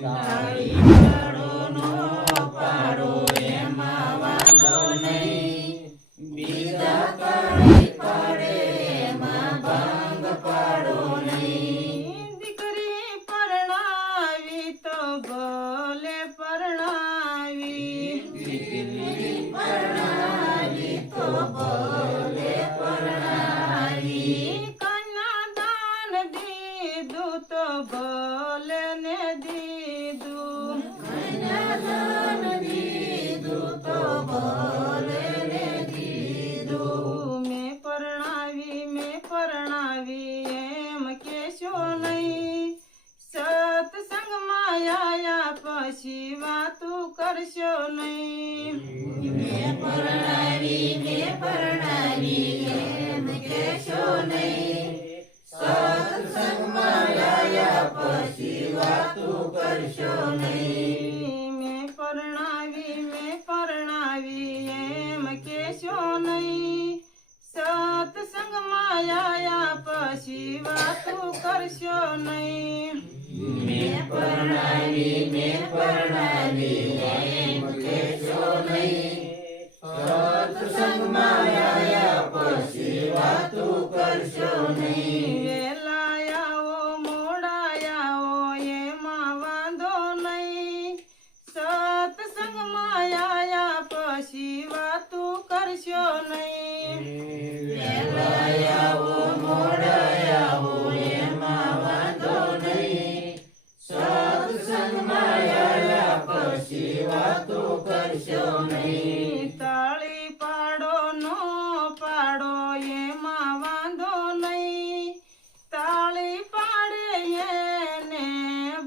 તાળી પાડો નો પાડો એમાં વાંધો નહીં, બીજા તાળી પાડે એમાં ભાંગ પાડો નહીં. દીકરી પરણાવી તો ભલે પરણાવી, દીકરી પરણાવી તો ભલે પરણાવી, કન્યાદાન દીધું તો ભલે ને દીધું, કન્યાદાન દીધું તો ભલે ને દીધું. મેં પરણાવી એમ કેશો નહીં, સત્સંગમાં આયા પછી વાતું કરશો નહીં. મેં પરણાવી એમ કહેશો નહીં, સત્સંગમાં આયા પછી વાતું કરશો નહીં. મેં પરણાવી એમ કેશો નહીં, સત્સંગમાં આયા પછી વાતું કરશો નહીં. મેં પરણાવી એમ કહેશો નહીં, સત્સંગમાં આયા પછી વાતું કરશો નહીં. વેલા આવો મોડા આવો એમાં વાંધો નહીં, સત્સંગમાં આયા પછી વાતું કરશો નહીં. વહેલા આવો મોડા આવો એમાં વાંધો નહીં, સત્સંગમાં આયા પછી વાતો કરશો નહીં. તાળી પાડો નો પાડો એમાં વાંધો નહીં, તાળી પાડે એને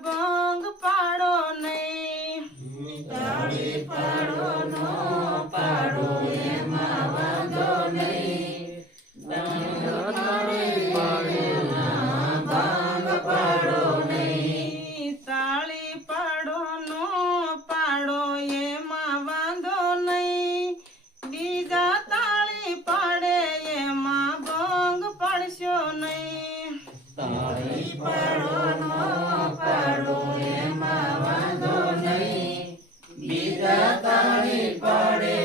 ભંગ પાડો નહીં. તાળી પાડો નો પાડો એમાં વાંધો નહીં, તાળી પાડો ના ભાંગ પાડો નહીં. તાળી પાડો નો પાડો એમાં વાંધો નહીં, બીજા તાળી પાડે એમાં ભંગ પાડશો નહીં. તાળી પાડો નો પાડો એમાં વાંધો નહીં, બીજા તાળી પાડે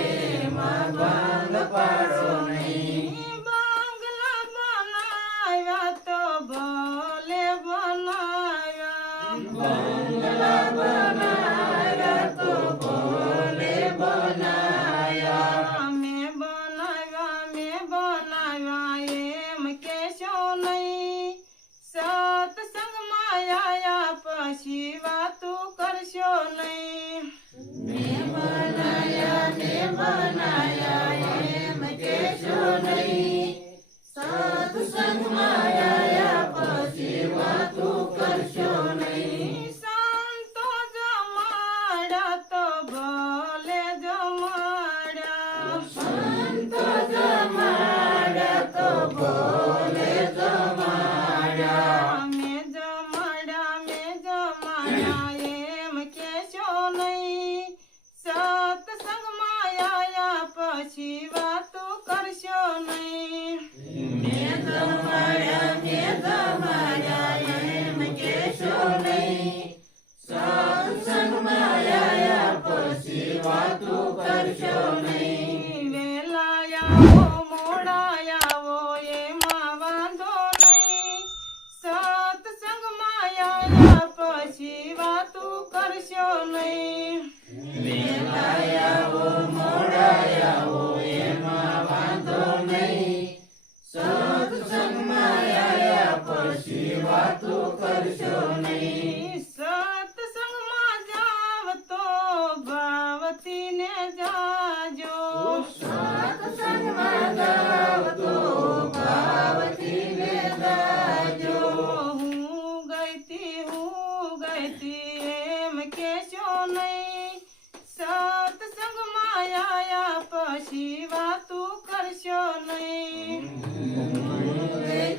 એમાં ભાંગ પાડો નહીં. બંગલા બનાવ્યા તો ભલે બનાવ્યા, બંગલા બનાવ્યા તો ભલે બનાવ્યા, મેં બનાવ્યા એમ કેશો નહીં, સત્સંગમાં આયા પછી વાતું કરશો નહીં. મેં બનાયા એમ કહેશો નહીં, સત્સંગમાં આયા પછી વાતું કરશો નહીં. સંતો જમાડ્યા તો ભલે જમાડ્યા, સંત જમાડ્યા તો ભલે જમાડ્યા, મેં જમાડ્યા એમ કેશો નહીં, સત્સંગમાં આયા પછી વાતું કરશો નહીં. મેં જમાડ્યા એમ કહેશો નહીં, સત્સંગમાં આયા પછી વાતું કરશો નહીં. વેલા આવો મોડા આવો એમાં વાંધો નહીં, સત્સંગમાં આયા પછી વાતું કરશો નહીં. વહેલા આવો મોડા આવો એમાં વાંધો નહીં, સત્સંગમાં આયા પછી વાતો કરશો નહીં. સત્સંગમાં જાવ તો ભાવથી ને જાજો, સત્સંગમાં જાવ તો ભાવથી ને જાજો. હું ગઈતી એમ કેશો નહીં, સત્સંગમાં આયા પછી વાતું કરશો નહીં. હું ગઈ